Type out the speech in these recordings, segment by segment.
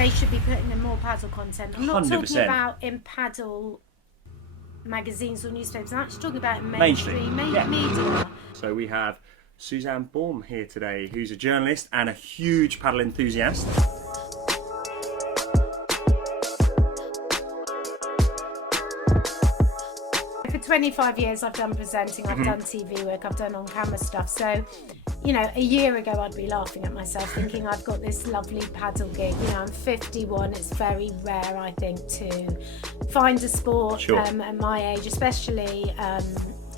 they should be putting in more paddle content. I'm not 100%. talking about in paddle magazines or newspapers. I'm actually talking about in mainstream media. So we have Suzanne Baum here today, who's a journalist and a huge paddle enthusiast. For 25 years I've done presenting, I've done TV work, I've done on-camera stuff. So, you know, a year ago I'd be laughing at myself thinking I've got this lovely paddle gig. You know, I'm 51, it's very rare, I think, to find a sport at my age, especially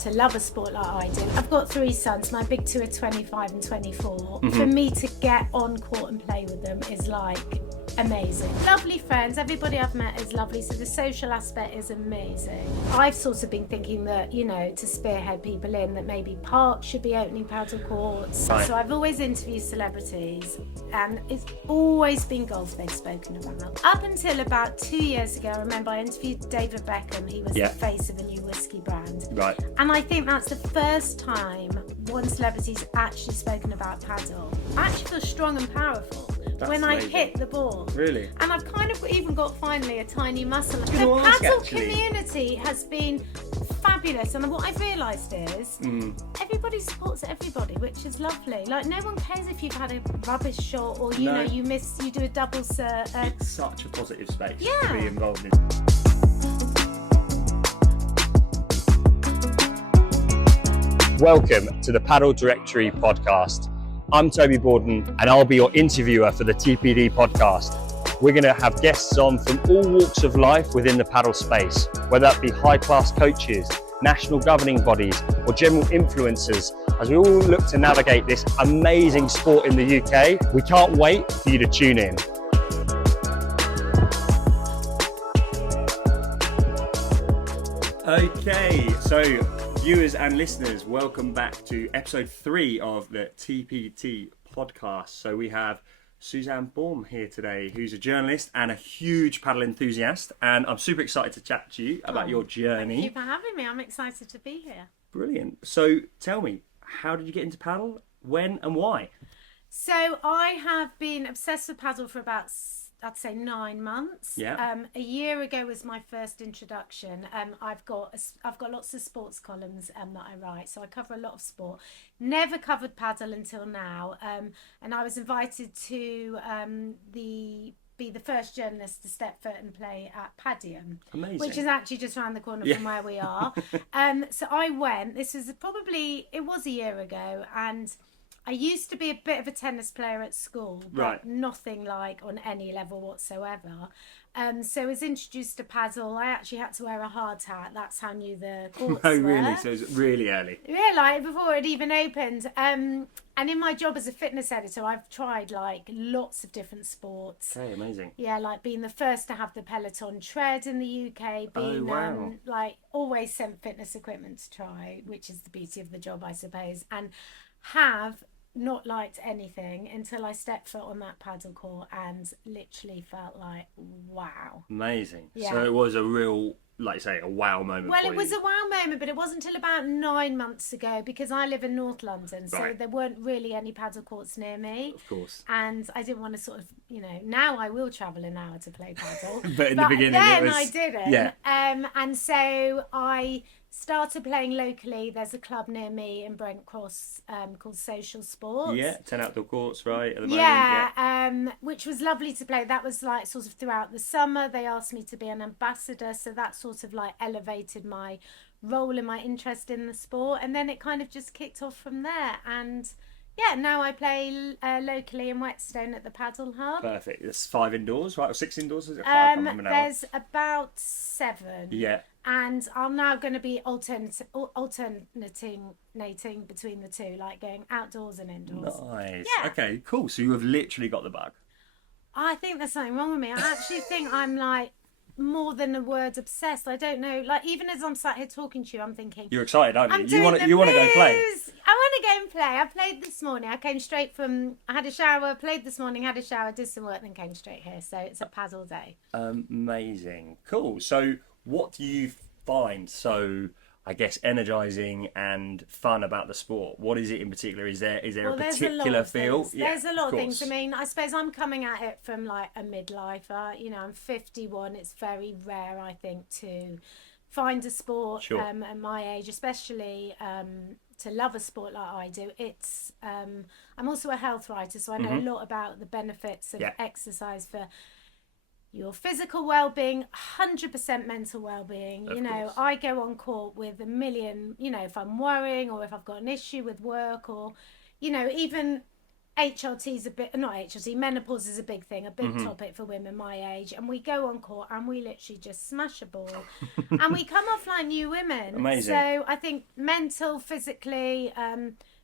to love a sport like I do. I've got 3 sons, my big 2 are 25 and 24. For me to get on court and play with them is like amazing. Lovely friends, everybody I've met is lovely, so the social aspect is amazing. I've sort of been thinking that, you know, to spearhead people in, that maybe parks should be opening paddle courts. Right. So I've always interviewed celebrities and it's always been golf they've spoken about. Up until about 2 years ago, I remember I interviewed David Beckham. He was the face of a new whiskey brand. Right. And I think that's the first time one celebrity's actually spoken about paddle. I actually feel strong and powerful when I hit the ball. Really? And I've kind of even got finally a tiny muscle. The paddle community has been fabulous, and what I've realised is everybody supports everybody, which is lovely. Like, no one cares if you've had a rubbish shot or you know you do a double it's such a positive space to be involved in. Welcome to the Padel Directory Podcast. I'm Toby Bawden and I'll be your interviewer for the TPD Podcast. We're going to have guests on from all walks of life within the paddle space, whether that be high-class coaches, national governing bodies or general influencers, as we all look to navigate this amazing sport in the UK. We can't wait for you to tune in. Okay, so viewers and listeners, welcome back to episode 3 of the TPD podcast. So we have Suzanne Baum here today, who's a journalist and a huge paddle enthusiast, and I'm super excited to chat to you about your journey. Thank you for having me. I'm excited to be here. Brilliant. So tell me, how did you get into paddle, when and why? So I have been obsessed with paddle for about, I'd say, 9 months. Yeah. A year ago was my first introduction. I've got lots of sports columns that I write, so I cover a lot of sport. Never covered paddle until now, and I was invited to be the first journalist to step foot and play at Padel, which is actually just around the corner from where we are. So I went. This was it was a year ago, and I used to be a bit of a tennis player at school, but nothing like on any level whatsoever. So I was introduced to paddle. I actually had to wear a hard hat. That's how new the courts were. Oh, really? So it was really early. Yeah, like before it even opened. And in my job as a fitness editor, I've tried like lots of different sports. Okay, amazing. Yeah, like being the first to have the Peloton tread in the UK, being like always sent fitness equipment to try, which is the beauty of the job, I suppose, and have not liked anything until I stepped foot on that paddle court and literally felt like, wow. Amazing. Yeah. So it was a real, like you say, a wow moment. Well, it was a wow moment, but it wasn't until about 9 months ago, because I live in North London, so there weren't really any paddle courts near me. Of course. And I didn't want to sort of, you know, now I will travel an hour to play paddle. But in the beginning then it was... I didn't. Yeah. And so I started playing locally. There's a club near me in Brent Cross called Social Sports. Yeah, 10 outdoor courts, right, at the moment. Which was lovely to play. That was like sort of throughout the summer. They asked me to be an ambassador, so that sort of like elevated my role and my interest in the sport. And then it kind of just kicked off from there. And yeah, now I play locally in Whetstone at the Padel Hub. Perfect. It's 5 indoors, right? Or 6 indoors, is it? 5? I can't remember now. There's about 7. Yeah. And I'm now going to be alternating between the two, like going outdoors and indoors. Nice. Yeah. Okay, cool. So you have literally got the bug. I think there's something wrong with me. I actually think I'm like more than a word obsessed. I don't know. Like, even as I'm sat here talking to you, I'm thinking, you're excited, aren't you? You want to go and play. I want to go and play. I played this morning. I came straight from. I had a shower. Played this morning. Had a shower. Did some work. Then came straight here. So it's a paddle day. Amazing. Cool. So what do you find so I guess, energizing and fun about the sport? What is it in particular? Is there a particular feel? There's a lot of things. I mean, I suppose I'm coming at it from like a midlifer. You know, I'm 51. It's very rare, I think, to find a sport at my age, especially to love a sport like I do. It's I'm also a health writer, so I know a lot about the benefits of exercise for your physical well-being, 100% mental well-being. You know, I go on court with a million, you know, if I'm worrying or if I've got an issue with work, or, you know, even HRT's menopause is a big thing, a big topic for women my age. And we go on court and we literally just smash a ball and we come off like new women. Amazing. So I think mental, physically,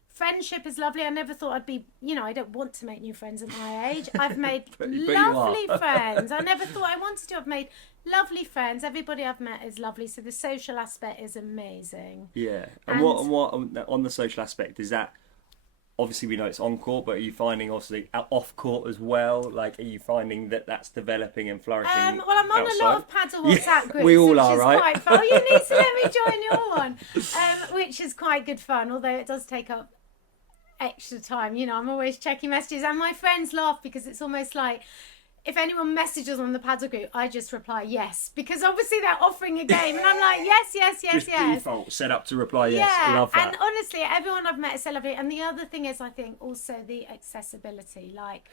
friendship is lovely. I never thought I'd be, you know, I don't want to make new friends at my age. I've made lovely friends. I never thought I wanted to. I've made lovely friends. Everybody I've met is lovely. So the social aspect is amazing. Yeah. And what on the social aspect, is that, obviously we know it's on court, but are you finding also off court as well? Like, are you finding that that's developing and flourishing? Well, I'm on outside? a lot of Padel WhatsApp groups. We all which are, is right? Quite fun. Oh, you need to let me join your one, which is quite good fun, although it does take up extra time. You know, I'm always checking messages, and my friends laugh because it's almost like if anyone messages on the Padel group, I just reply yes, because obviously they're offering a game, and I'm like yes. Just default set up to reply yes. Yeah, Love that. and honestly, everyone I've met is so lovely. And the other thing is, I think also the accessibility. Like,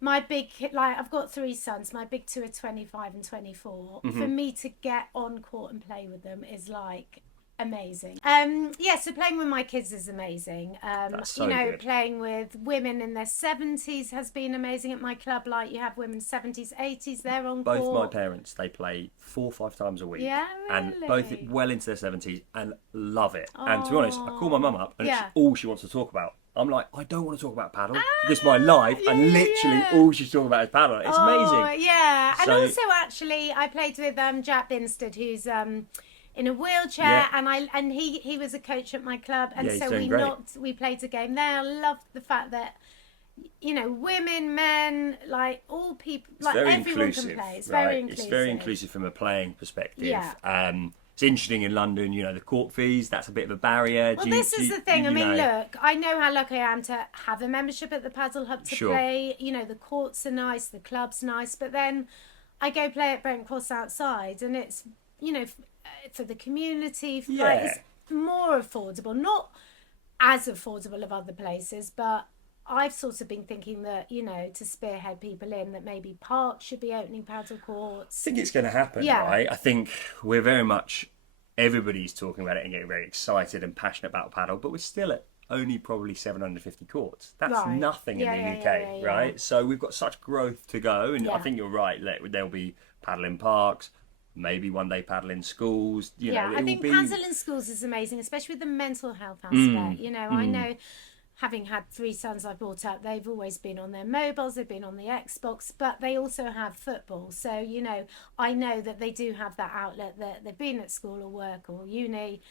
my big, like, I've got 3 sons. My big 2 are 25 and 24. For me to get on court and play with them is like amazing. So playing with my kids is amazing. That's so you know, good. playing with women in their 70s has been amazing at my club. Like, you have women 70s, 80s, they're on court. Both my parents, they play 4 or 5 times a week. Yeah, And really? both well into their 70s and love it. And to be honest, I call my mum up and it's Yeah. all she wants to talk about. I'm like, I don't want to talk about paddle. This is my life, and literally all she's talking about is paddle. It's amazing. Yeah, and So- also actually, I played with Jack Binstead, who's in a wheelchair, and he was a coach at my club, and Yeah, he's so doing great. we played a game there. I loved the fact that, you know, women, men, like all people, like very everyone inclusive, can play. It's right? very inclusive. It's very inclusive from a playing perspective. Yeah. It's interesting in London, you know, the court fees, that's a bit of a barrier. Well, this is the thing. I mean, look, I know how lucky I am to have a membership at the Padel Hub to play. You know, the courts are nice, the club's nice, but then I go play at Brent Cross outside, and it's, you know, for the community, like, it's more affordable. Not as affordable of other places, but I've sort of been thinking that, you know, to spearhead people in, that maybe parks should be opening paddle courts. I think it's going to happen, right? I think we're very much, everybody's talking about it and getting very excited and passionate about paddle, but we're still at only probably 750 courts. That's nothing in the UK, right? So we've got such growth to go, and I think you're right. There'll be paddle in parks, maybe one day paddle in schools. You know, I think paddle in schools is amazing, especially with the mental health aspect. You know, I know, having had 3 sons I brought up, they've always been on their mobiles, they've been on the Xbox, but they also have football. So, you know, I know that they do have that outlet, that they've been at school or work or uni.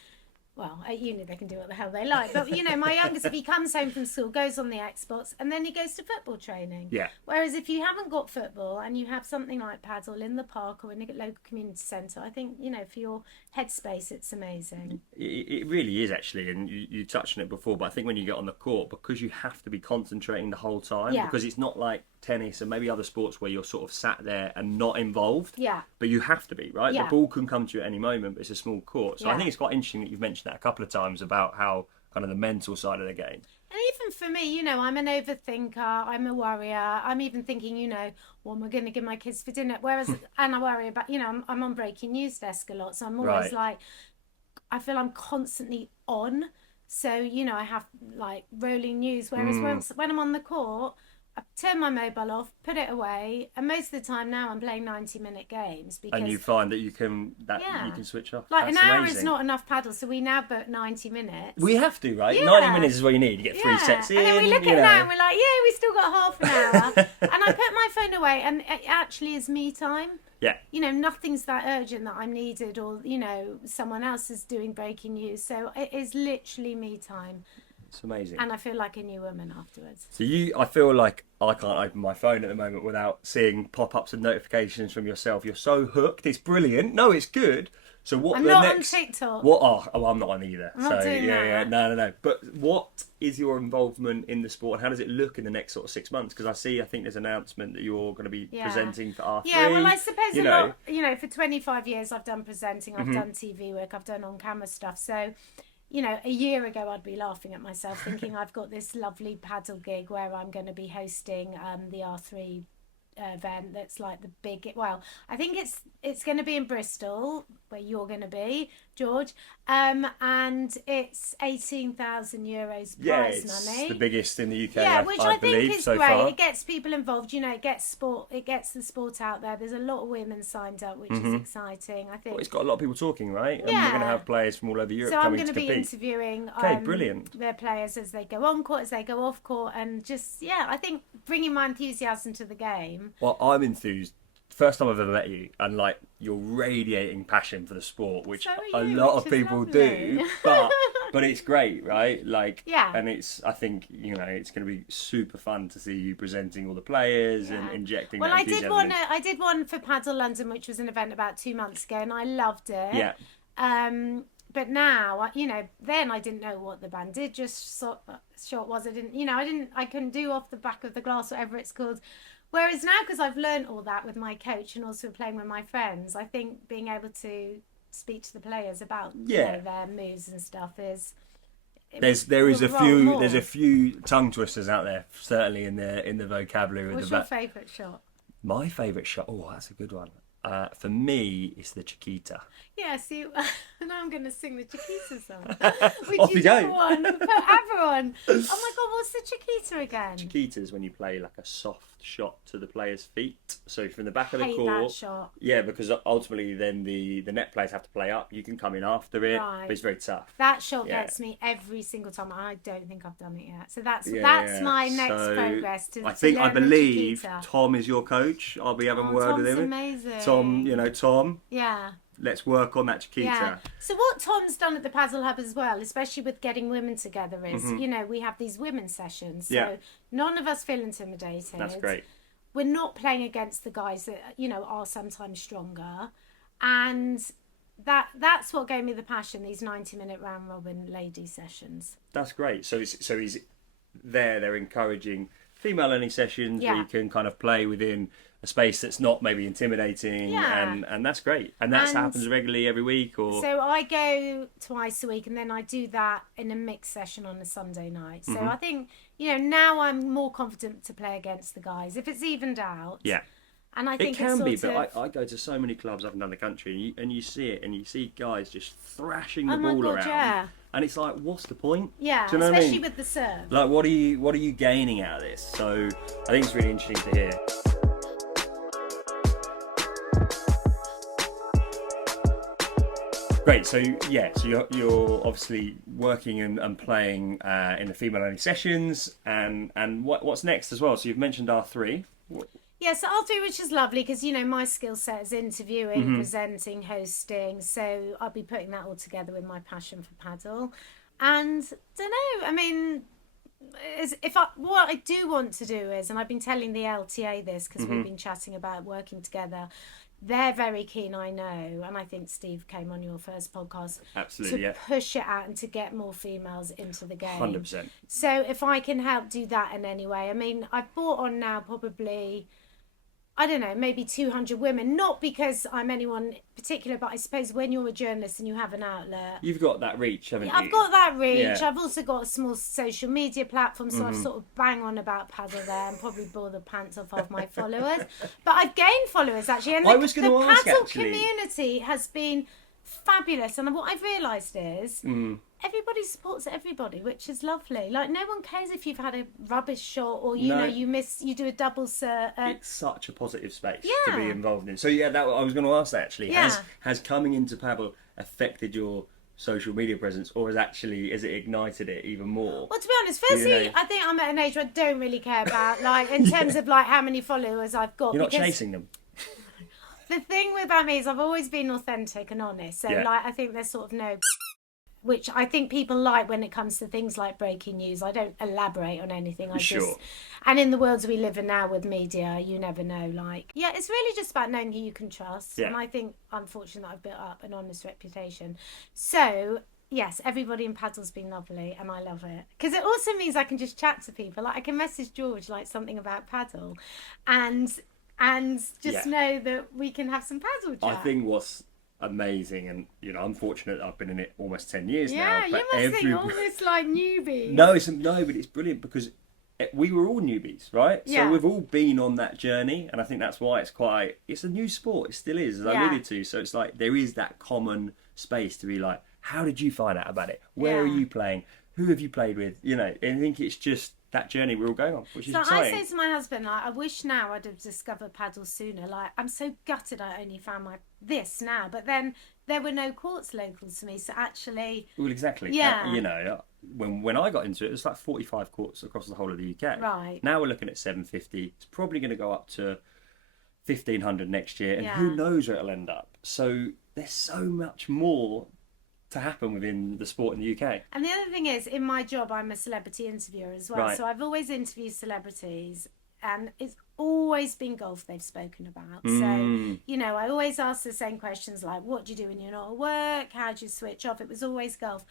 Well, at uni they can do what the hell they like. But, you know, my youngest, if he comes home from school, goes on the Xbox, and then he goes to football training. Yeah. Whereas if you haven't got football and you have something like paddle in the park or in a local community centre, I think, you know, for your headspace, it's amazing. It really is, actually, and you touched on it before, but I think when you get on the court, because you have to be concentrating the whole time, because it's not like tennis and maybe other sports where you're sort of sat there and not involved, but you have to be, right? The ball can come to you at any moment, but it's a small court. So I think it's quite interesting that you've mentioned that a couple of times about how kind of the mental side of the game. And even for me, you know, I'm an overthinker, I'm a worrier. I'm even thinking, you know, what am I going to give my kids for dinner? Whereas, and I worry about, you know, I'm on breaking news desk a lot. So I'm always like, I feel I'm constantly on. So, you know, I have like rolling news. Whereas when I'm on the court, I turn my mobile off, put it away, and most of the time now I'm playing 90-minute games. Because, and you find that you can switch off. Like, that's an hour amazing. is not enough paddle, so we now book 90 minutes. We have to, right? 90 minutes is what you need. You get 3 sets in. And then we look at it now and we're like, yeah, we still got half an hour. And I put my phone away, and it actually is me time. Yeah. You know, nothing's that urgent that I'm needed, or, you know, someone else is doing breaking news. So it is literally me time. It's amazing. And I feel like a new woman afterwards. So I feel like I can't open my phone at the moment without seeing pop-ups and notifications from yourself. You're so hooked. It's brilliant. No, it's good. So what I'm the not next? on TikTok. What? Oh, I'm not on either. I'm not doing yeah, that. no. But what is your involvement in the sport, and how does it look in the next sort of 6 months? Because I think there's an announcement that you're going to be presenting for R3. Yeah, well, I suppose you a know. lot. You know, for 25 years, I've done presenting, I've done TV work, I've done on-camera stuff. So, you know, a year ago, I'd be laughing at myself, thinking I've got this lovely paddle gig where I'm going to be hosting the R3 event. That's like the big. Well, I think it's going to be in Bristol, where you're going to be, George, and it's €18,000 prize money. The biggest in the UK. Yeah, which I think believe, is so great. far. It gets people involved. You know, it gets the sport out there. There's a lot of women signed up, which is exciting. I think Well, it's got a lot of people talking, right? And Yeah. we're going to have players from all over Europe so. I'm coming going to to be compete. interviewing Brilliant. their players as they go on court, as they go off court, and just I think bringing my enthusiasm to the game. Well, I'm enthused. First time I've ever met you, and like you're radiating passion for the sport, which So a are you, lot of which is people lovely. do. But it's great, right? Like, Yeah. And I think it's going to be super fun to see you presenting all the players and injecting. Well, that I did enthusiasm I did one for Padel London, which was an event about 2 months ago, and I loved it. Yeah. But now, then I didn't know what the band did. Just shot was. I couldn't do off the back of the glass, whatever it's called. Whereas now, because I've learned all that with my coach and also playing with my friends, I think being able to speak to the players about their moves and stuff is. There's a few tongue twisters out there, certainly in the vocabulary. What's your favourite shot? My favourite shot. Oh, that's a good one. For me, it's the Chiquita. Yeah, see, now I'm going to sing the Chiquita song. Off you go. One for everyone. Oh my God, what's the Chiquita again? Chiquita is when you play like a soft shot to the player's feet. So from the back of the Hate court. that shot. Yeah, because ultimately then the net players have to play up. You can come in after it, Right. but it's very tough. That shot gets me every single time. I don't think I've done it yet. So that's my next progress. I believe Chiquita. Tom is your coach. I'll be having a word Tom's with him. amazing. Tom. Yeah. Let's work on that Chiquita. Yeah. So what Tom's done at the Padel Hub as well, especially with getting women together, is we have these women's sessions. So none of us feel intimidated. That's great. We're not playing against the guys that are sometimes stronger, and that's what gave me the passion. These 90-minute round robin lady sessions. That's great. So he's there. They're encouraging female only sessions where you can kind of play within a space that's not maybe intimidating, and that's great. And that happens regularly every week, or so I go twice a week, and then I do that in a mixed session on a Sunday night. So I think now I'm more confident to play against the guys if it's evened out. Yeah. And I think it can be, but I go to so many clubs up and down the country, and you see it, and you see guys just thrashing the ball around, and it's like, what's the point? Yeah, do you know especially what I mean? with the serve. Like, what are you gaining out of this? So I think it's really interesting to hear. Great. So you're obviously working and playing in the female only sessions, and what's next as well? So you've mentioned R3. Yeah, so R3, which is lovely because my skill set is interviewing, presenting, hosting. So I'll be putting that all together with my passion for paddle, and don't know. I mean, what I do want to do is, and I've been telling the LTA this because we've been chatting about working together. They're very keen, I know, and I think Steve came on your first podcast. Absolutely, to push it out and to get more females into the game. 100%. So if I can help do that in any way, I mean, I've brought on now probably, I don't know, maybe 200 women, not because I'm anyone particular, but I suppose when you're a journalist and you have an outlet, you've got that reach, haven't you? I've got that reach. Yeah. I've also got a small social media platform, so I've sort of bang on about paddle there and probably bore the pants off of my followers. But I've gained followers actually, and the paddle community has been fabulous. And what I've realised is everybody supports everybody, which is lovely. Like, no one cares if you've had a rubbish shot or you do a double cert. It's such a positive space to be involved in. So that I was going to ask that actually. Has coming into paddle affected your social media presence, or has it ignited it even more? Well, to be honest, firstly, I think I'm at an age where I don't really care about in terms of how many followers I've got. You're not chasing them. The thing about me is I've always been authentic and honest. So I think there's sort of no which I think people like when it comes to things like breaking news. I don't elaborate on anything. And in the world we live in now with media, you never know. Like, yeah, it's really just about knowing who you can trust. Yeah. And I think, unfortunately, I've built up an honest reputation. So, yes, everybody in paddle's been lovely, and I love it. Because it also means I can just chat to people. Like, I can message George, like, something about paddle, and just know that we can have some paddle chat. I think what's amazing, and I'm fortunate that I've been in it almost 10 years now. Yeah, you must think almost like newbies. No, but it's brilliant because we were all newbies, right? Yeah. So we've all been on that journey, and I think that's why it's a new sport. It still is, as I alluded to. So it's like there is that common space to be like, how did you find out about it? Where are you playing? Who have you played with? And I think it's just that journey we're all going on, which is exciting. I say to my husband, like, I wish now I'd have discovered paddle sooner. Like, I'm so gutted I only found this now. But then there were no courts local to me, so actually... Well, exactly. Yeah. When I got into it, it was like 45 courts across the whole of the UK. Right. Now we're looking at 750. It's probably going to go up to 1,500 next year, and who knows where it'll end up. So there's so much more to happen within the sport in the UK. And the other thing is, in my job, I'm a celebrity interviewer as well. Right. So I've always interviewed celebrities, and it's always been golf they've spoken about. So, I always ask the same questions like, what do you do when you're not at work? How do you switch off? It was always golf.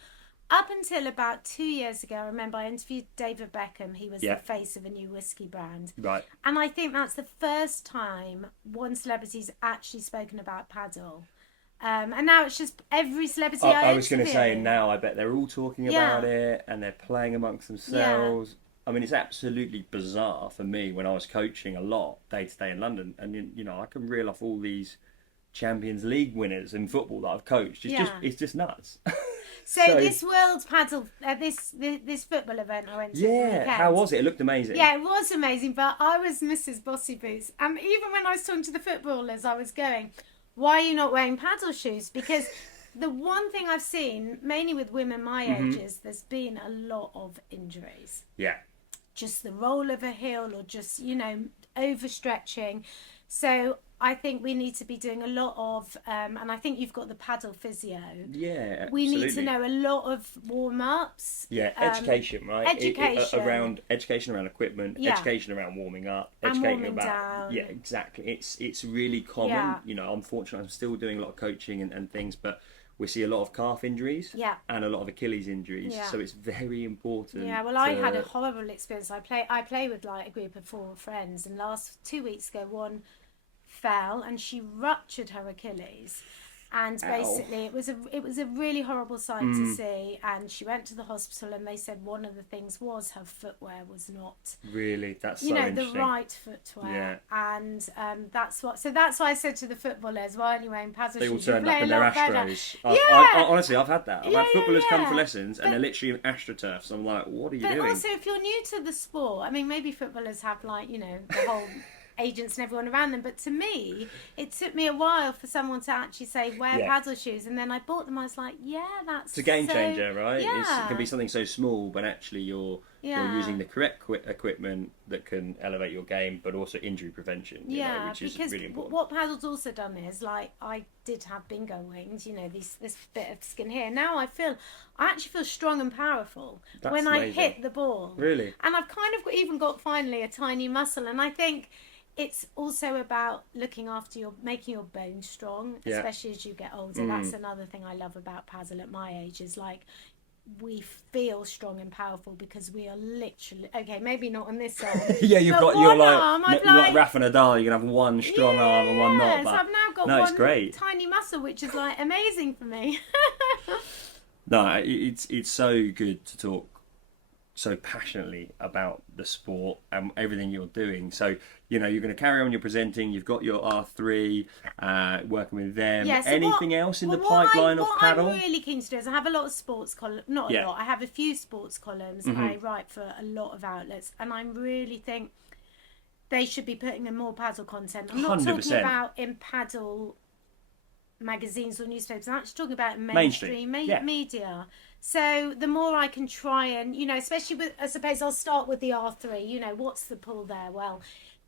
Up until about 2 years ago, I remember I interviewed David Beckham. He was the face of a new whiskey brand. Right. And I think that's the first time one celebrity's actually spoken about paddle. And now it's just every celebrity I was going to say, now I bet they're all talking about it and they're playing amongst themselves. I mean, it's absolutely bizarre for me when I was coaching a lot day to day in London, and I can reel off all these Champions League winners in football that I've coached. It's just nuts. So this World Paddle, this football event I went to. Yeah, how was it? It looked amazing. Yeah, it was amazing, but I was Mrs. Bossy Boots, and even when I was talking to the footballers, I was going, why are you not wearing paddle shoes? Because the one thing I've seen, mainly with women my age, is there's been a lot of injuries. Yeah. Just the roll of a hill or just, overstretching. So I think we need to be doing a lot of, and I think you've got the paddle physio. Yeah, absolutely. We need to know a lot of warm-ups. Yeah, education, right? Around education around equipment, education around warming up, educating about down. Yeah, exactly. It's really common. Yeah. Unfortunately, I'm still doing a lot of coaching and things, but we see a lot of calf injuries and a lot of Achilles injuries. Yeah. So it's very important. Yeah, well, I had a horrible experience. I play with like a group of 4 friends, and 2 weeks ago, one fell and she ruptured her Achilles, and basically it was a really horrible sight to see, and she went to the hospital and they said one of the things was her footwear was not really the right footwear. And that's why I said to the footballers, why aren't you wearing paddle shoes? They all turned up in their Astros. Honestly, I've had that. I've had footballers come for lessons and they're literally in AstroTurf, so I'm like, what are you doing? But also, if you're new to the sport, I mean, maybe footballers have the whole agents and everyone around them, but to me it took me a while for someone to actually say wear paddle shoes, and then I bought them. I was like, that's it's a game changer, right? It can be something so small, but actually you're using the correct equipment that can elevate your game, but also injury prevention, which is really important. What paddle's also done is, like, I did have bingo wings, this bit of skin here. Now I actually feel strong and powerful when I hit the ball. Really? And I've kind of even got finally a tiny muscle, and I think it's also about looking after making your bones strong, especially as you get older. That's another thing I love about paddle at my age, is like we feel strong and powerful because we are literally, okay, maybe not on this arm. You're like Rafa Nadal. You can have one strong arm and one not. But I've now got one tiny muscle, which is like amazing for me. No, it's so good to talk so passionately about the sport and everything you're doing. So, you're going to carry on your presenting. You've got your R3, working with them. Yeah, so anything else in the pipeline of paddle? What I'm really keen to do is I have a lot of sports columns. Not a lot. I have a few sports columns. I write for a lot of outlets, and I really think they should be putting in more paddle content. I'm not 100%. Talking about in paddle magazines or newspapers. I'm actually talking about mainstream media. So the more I can try and, especially with, I suppose I'll start with the R3, what's the pull there? Well,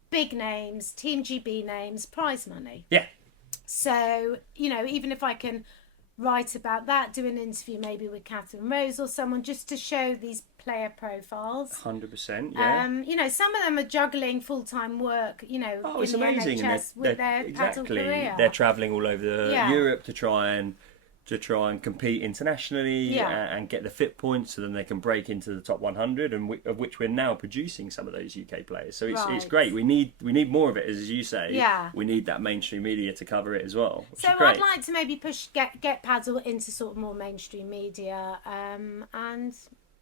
big names, Team GB names, prize money. Yeah. So, even if I can write about that, do an interview maybe with Catherine Rose or someone, just to show these player profiles. 100%, yeah. You know, some of them are juggling full-time work, you know, It's in the amazing. NHS with their paddle career. They're travelling all over Europe to try and compete internationally and get the fit points, so then they can break into the top 100, and of which we're now producing some of those UK players. So it's great. We need more of it, as you say. Yeah. We need that mainstream media to cover it as well. So I'd like to maybe get paddle into sort of more mainstream media, and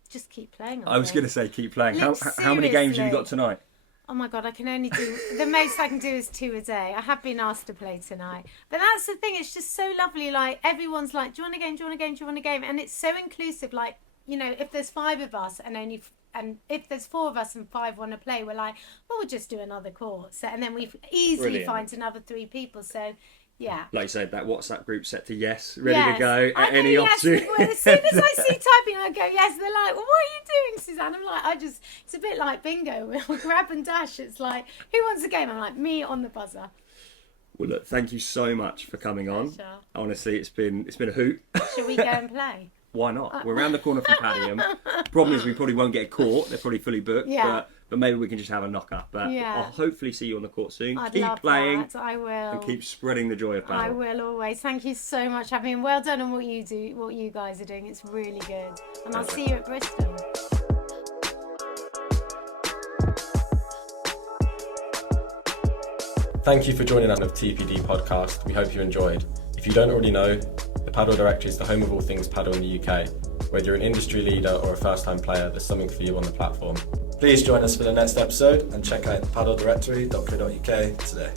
just keep playing. I was going to say keep playing. How many games have you got tonight? Oh my God, I can only do, the most I can do is 2 a day. I have been asked to play tonight. But that's the thing, it's just so lovely. Like, everyone's like, do you want a game, do you want a game, do you want a game? And it's so inclusive. Like, you know, if there's 5 of us and if there's 4 of us and 5 want to play, we're like, well, we'll just do another court. So, and then we easily find another 3 people. So, yeah. Like you said, that WhatsApp group set to ready to go at any yes. opportunity. Well, as soon as I see typing, I go, yes. They're like, well, what are you doing, Suzanne? I'm like, it's a bit like bingo. We'll grab and dash. It's like, who wants a game? I'm like, me on the buzzer. Well, look, thank you so much for coming on. Sure. Honestly, it's been a hoot. Should we go and play? Why not? We're around the corner from Padel. Problem is, we probably won't get caught. They're probably fully booked. Yeah. But maybe we can just have a knock-up. But I'll hopefully see you on the court soon. I'd keep love playing. That. I will. And keep spreading the joy of padel. I will always. Thank you so much, Abby, and well done on what you guys are doing. It's really good. And I'll see you at Bristol. Thank you for joining us on the TPD Podcast. We hope you enjoyed. If you don't already know, the Padel Directory is the home of all things padel in the UK. Whether you're an industry leader or a first-time player, there's something for you on the platform. Please join us for the next episode and check out padeldirectory.co.uk today.